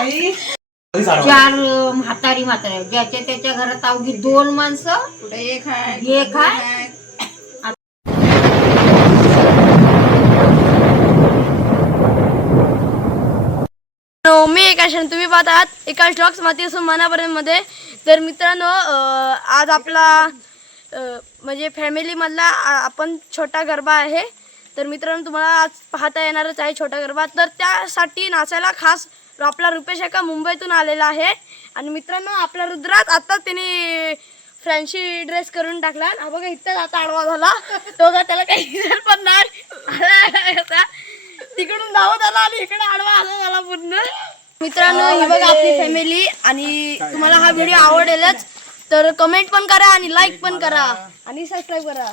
चार म्हातारी म्हातारी ज्याच्या त्याच्या घरात अवघी दोन माणसं कुठे एक आहे एक आहे. मित्रांनो, मी एकाश आणि तुम्ही पाहत आहात एकाश ब्लॉग्स माती असून मनापर्यंत मध्ये तर मित्रांनो आज आपला म्हणजे फॅमिलीमधला आ- आपण छोटा गरबा आहे. तर मित्रांनो तुम्हाला आज पाहता येणारच आहे छोटा गरबा. तर त्यासाठी नाचायला खास आपला रुपेश एका मुंबईतून आलेला आहे. आणि मित्रांनो आपला रुद्रात आता त्याने फॅन्सी ड्रेस करून टाकला. हा बघा इथं आता आडवा झाला. तो का त्याला काही दिसत पण नाही. आता तिकडून धावत आला आणि इकडे आडवा आला झाला पूर्ण. मित्रांनो ही बघा आपली फॅमिली आणि तुम्हाला हा व्हिडिओ आवडेलच तर कमेंट पण करा आणि लाईक पण करा. आणि सबस्क्राईब करा.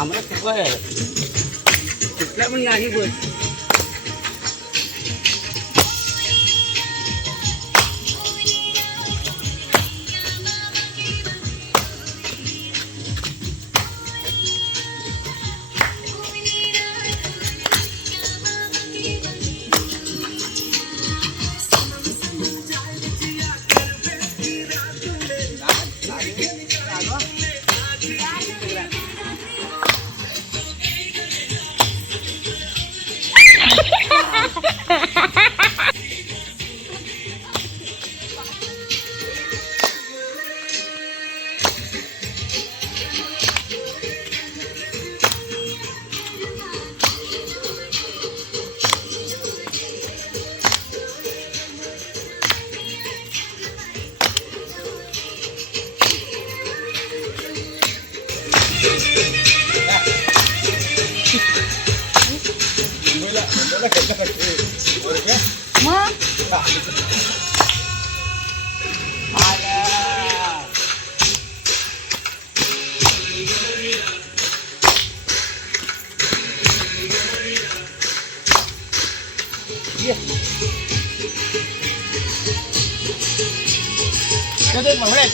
आम्हाला चुकलं आहे कुठला पण नाही बस.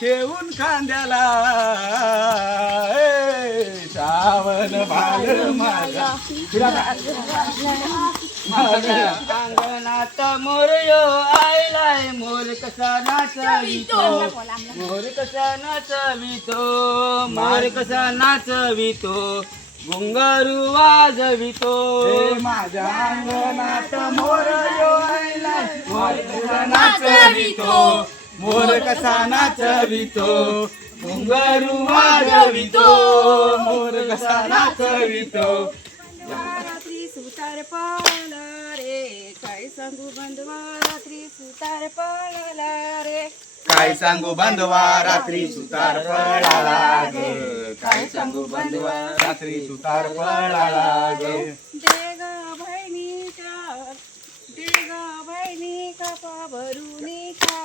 ठेवून खांद्याला. श्रावण भाल माझा. माझ्या अंगणात मोर यो आयलाय. मोर कसा नाचवितो? मोर कसा नाचवितो? मोर कसा नाचवितो? घुंगारू वाजवितो. माझ्या अंगणात मोर यो आयलाय. मोर कसा नाचवितो? मोर कसा नाचवितो घुंगारू वाजवितो मोर कसा नाचवितो रात्री सुतार पळाला रे काय सांगू बंधवा रात्री सुतार पळाला रे? काय सांगू बंधवा रात्री सुतार पळाला ग? काय सांगू बंधवा रात्री सुतार पळाला ग? देग बहिणीच्या देग बहिणी का गो. देग बहिणी कपा भरुनी का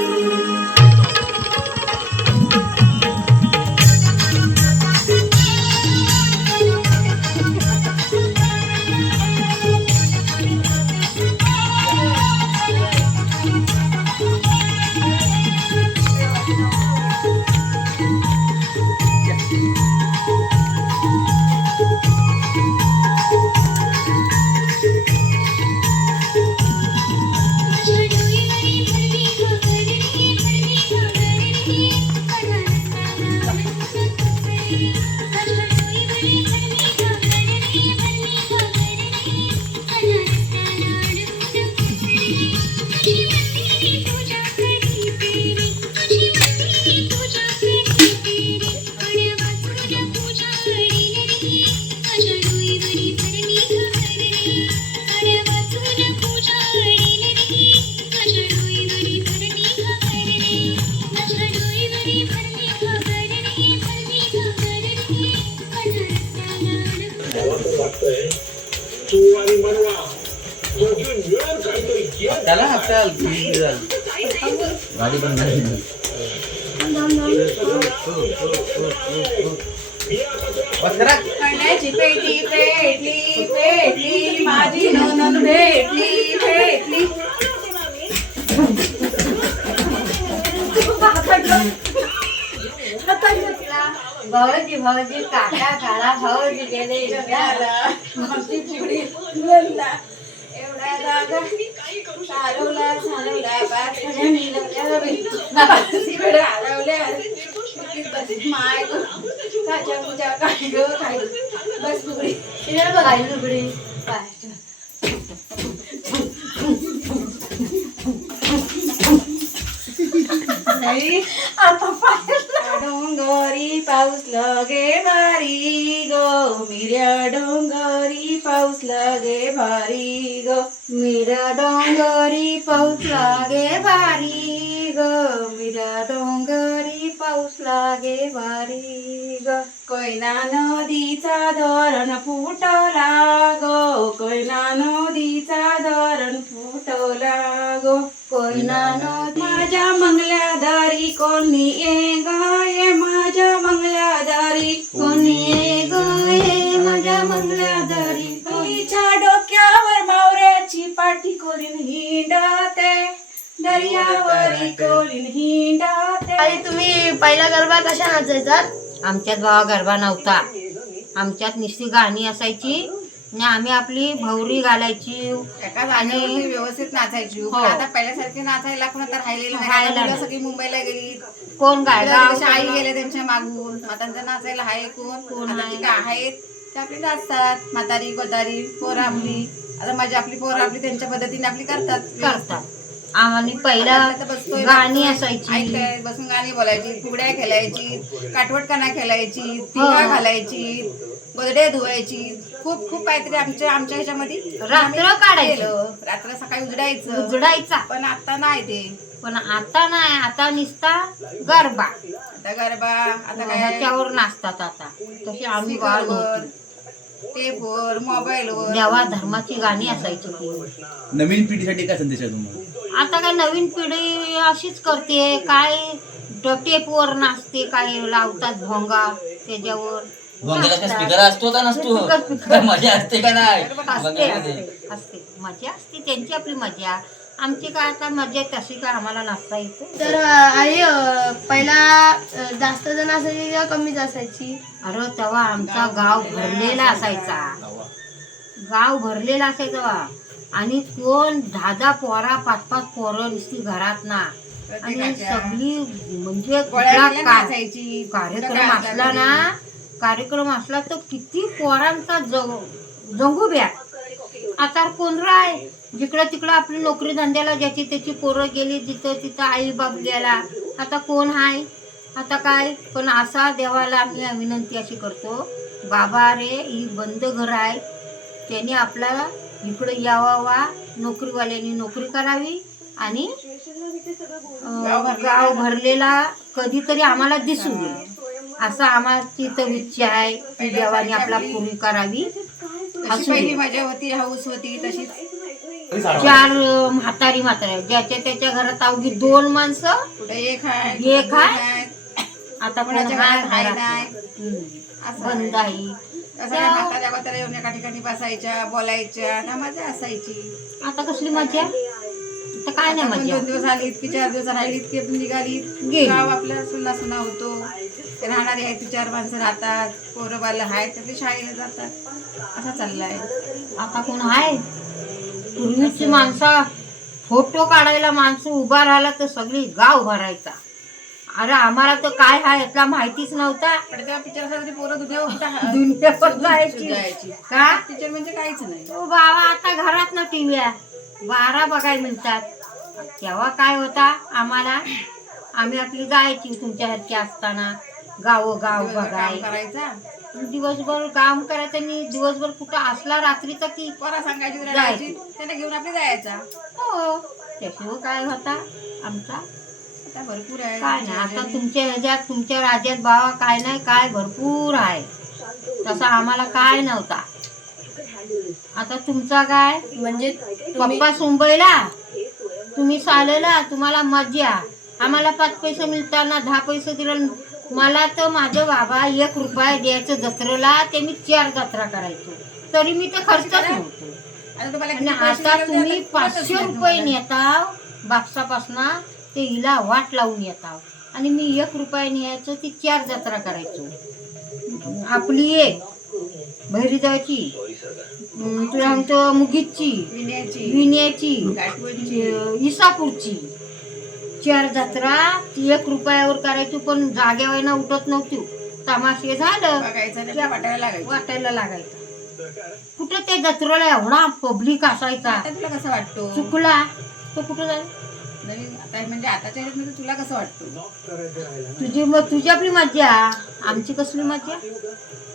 त्याला असेल गाडी पण नाही पेटली पेटली माझी ननद भेटली भेटली. भाऊजी भाऊजी काका काळा भाऊजी गेले. एवढ्या जागा. चालवला चालवला पाच खड्या मिळवल्या तिकडे हरवल्या. बस माय गं. काच्या कुच्या काय ग काय बस पुढे काय लुगडी डोंगरी पाऊस लगे भारी गो. मिऱ्या डोंगरी पाऊस लगे भारी मीरा डोंगरी पाऊस लागे भारी ग. मीरा डोंगरी पाऊस लागे भारी ग. कोयना नदीचा धरण फुटला गो. कोयना नदीचा धरण फुटला गो. कोयना नदी माझ्या मंगल्या दारी कोणी ये गाय माझ्या मंगल्या दारी कोणी पाठी कोलीन हिंडाते दर्यावरी कोलीन हिंडाते. आणि तुम्ही पहिला गरबा कशा नाचायचात आमच्यात बाबा गरबा नव्हता. आमच्यात नुसती गाणी असायची आणि आम्ही आपली भौरी घालायची एका जागेवरती व्यवस्थित नाचायची. पण हो. आता पहिल्यासारखे नाचायला कोण आता राहिलेलं नाही. राहिलं आता मुलं नाही. सगळी मुंबईला गेली. कोण गायला आई गेले त्यांच्या मागून. आता त्यांचं नाचायला आहे कोण? कोण आता काय आहेत? ते आपली नाचतात. म्हातारी कोतारी पोरं आपली. आता माझी आपली पोरं आपली त्यांच्या पद्धतीने आपली करतात. करतात. आम्हाला पहिला बसतोय, गाणी असायची. ऐकतोय, बसून गाणी बोलायची फुगड्या खेळायची काठवटकाना खेळायची पिंगा घालायची गोदडे धुवायची. खूप खूप काहीतरी आमच्या आमच्या ह्याच्यामध्ये. रात्र काढायची. केलं. रात्र सकाळी उजडायचं. उजडायचा. पण आता नाही ते. पण आता नाही. आता निसता गरबा. आता गरबा आता काय? ह्याच्यावर नाचतात आता. तशी आम्ही नव्हतो. टेपवर मोबाईलवर. देवा धर्माची गाणी असायची ती. नवीन पिढीसाठी काय संदेश आहे तुम्हाला? आता काय नवीन पिढी अशीच करते. काय टेपवर नाचते काय लावतात भोंगा त्याच्यावर. भोंग्याला काय स्पीकर असतो का नसतो? Speaker, speaker. मजा असते का नाही? असते भोंग्यामध्ये. असते. असते. मजा असते त्यांची आपली मजा. आमची काय आता मजा तशी काय आम्हाला नाचता येते? तर अ, आई पहिला जास्त जण असायची किंवा कमीच असायची? अरे तेव्हा आमचा गाव भरलेला असायचा. गाव भरलेला असायचा तेव्हा. आणि कोण दहा दहा पोरा पाच पाच पोरं नुसती घरात ना. आणि सगळी म्हणजे कुठला का- कार्यक्रम असला ना कार्यक्रम असला तर किती पोरांचा जग- जंगू ब्या आता कोण राय जिकडं तिकडं आपली नोकरी धंद्याला ज्याची त्याची पोरं गेली तिथं तिथं आई बाप गेला. आता कोण हाय? आता काय? पण असा देवाला आम्ही विनंती अशी करतो बाबा रे ही बंद घर आहे. त्यांनी आपल्याला इकडं यावा नोकरीवाल्यांनी नोकरी करावी आणि गाव भरलेला कधीतरी आम्हाला दिसू दे. असं आम्हाला तर इच्छा आहे की देवाने आपला पूर्वी करावी. पहिली. मजा होती हाऊस होती तशीच. चार म्हातारी म्हाताऱ्या ज्याच्या त्याच्या घरात अवघी दोन माणसं. कुठे एक आहे एक आहे. आता कोणाच्या हाय घरात हाय घरात नाही. असं बंद आहे. असं म्हाताऱ्या म्हाताऱ्या येऊन एका ठिकाणी बसायच्या बोलायच्या. ना मजा असायची. आता कसली मजा? आता काय नाही पण मजा. दोन दिवस आली इतकी चार दिवस राहिली इतकी आपण निघाली. गेली. गाव आपला सुना सुना होतो. ते राहणारी आहेत ती चार माणसं राहतात. पोरं बालं आहेत तर ते शाळेला जातात. असा चाललाय. आता कोण आहे? पूर्वीची माणसं फोटो काढायला माणसं उभा राहिला तर सगळी गाव भरायचा अरे आम्हाला तर काय हा यातला माहितीच नव्हता. पण तेव्हा पिक्चर असायला पोरं दुनिया दुनिया बदलायची जायची. का? पिक्चर म्हणजे काहीच नाही. तो बाबा आता घरात ना टीव्ही बारा बघायला मिळतात तेव्हा काय होता आम्हाला? आम्ही आपली जायची तुमच्या ह्याची असताना. गाव बघाय. करायचा. दिवसभर काम करायचं आणि दिवसभर कुठं असला रात्रीचा की पोरा सांगायची राहायची त्यांना घेऊन आपली जायचा. हो. त्याशिवाय काय होता? आमचा आता भरपूर आहे. काय नाही आता तुमच्या ह्याच्यात तुमच्या राज्यात बाबा काय नाही काय भरपूर आहे. तसा आम्हाला काय नव्हता. आता तुमचा काय? म्हणजे पप्पा मुंबईला तुम्ही चालेला तुम्हाला मजा आम्हाला पाच पैसे मिळताना दहा पैसे दिलं मला तर माझं बाबा एक रुपया द्यायचं जत्रेला ते मी चार जत्रा करायचो. तरी मी ते खर्चच नव्हतो. आता आणि तुम्ही पाचशे रुपये. नेताव बापसापासना ते हिला वाट लावून येताव. आणि मी एक रुपया न्यायचं ती चार जत्रा करायचो. आपली एक भैरीदेवाची अं, तुला म्हणतो मुगीची विण्याची विण्याची इसापूरची. चार जत्रा ती एक रुपयावर करायची पण जाग्यावर ना उठत नव्हती. तमाशे झालं बघायचं वाटायला लागायचं. वाटायला लागायचं. कुठे ते जत्रेला एवढा पब्लिक असायचा? आता तुला कसं वाटतो? चुकला? तो कुठं जाईल नवीन आता म्हणजे आताच्या ह्याच्यामध्ये तुला कसं वाटतो? तुझी मग तुझी आपली मज्जा? आमची कसली मज्जा?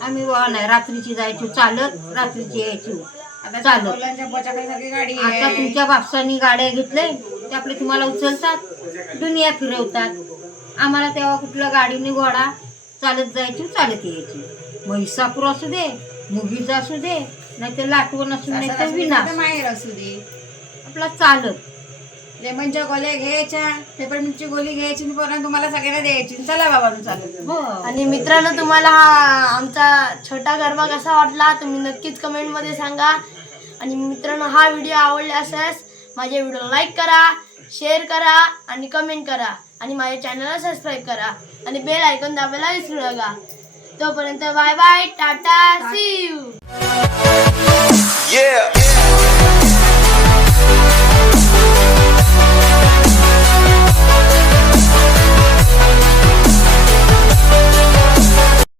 आम्ही वा नाही रात्रीची जायचो चालत रात्रीची यायचो. आता चालत. मुलांच्या गाडी आता आहे. तुमच्या बापसानी गाड्या घेतले ते आपले तुम्हाला उचलतात दुनिया फिरवतात. आम्हाला तेव्हा कुठल्या गाडीने घोडा. चालत जायची चालत यायची. म्हैसापूर असू दे मुगीचं असू दे नाही तर लाटवण असू नाही तर विना तर माहेर असू दे? आपला चालत. लेमनच्या गोळ्या घ्यायच्या पेपरमिंटची गोळी घ्यायची आणि पुन्हा तुम्हाला सगळ्यांना द्यायची. चला बाबा चालत हो. आणि मित्रांनो तुम्हाला हा आमचा छोटा गरबा कसा वाटला तुम्ही नक्कीच कमेंटमध्ये सांगा. आणि मित्रांनो हा व्हिडिओ आवडला असल्यास माझ्या व्हिडिओ लाईक करा शेअर करा आणि कमेंट करा. आणि माझ्या चॅनलला सबस्क्राईब करा. आणि बेल आयकॉन दाबायला विसरू नका. तोपर्यंत bye bye tata see you.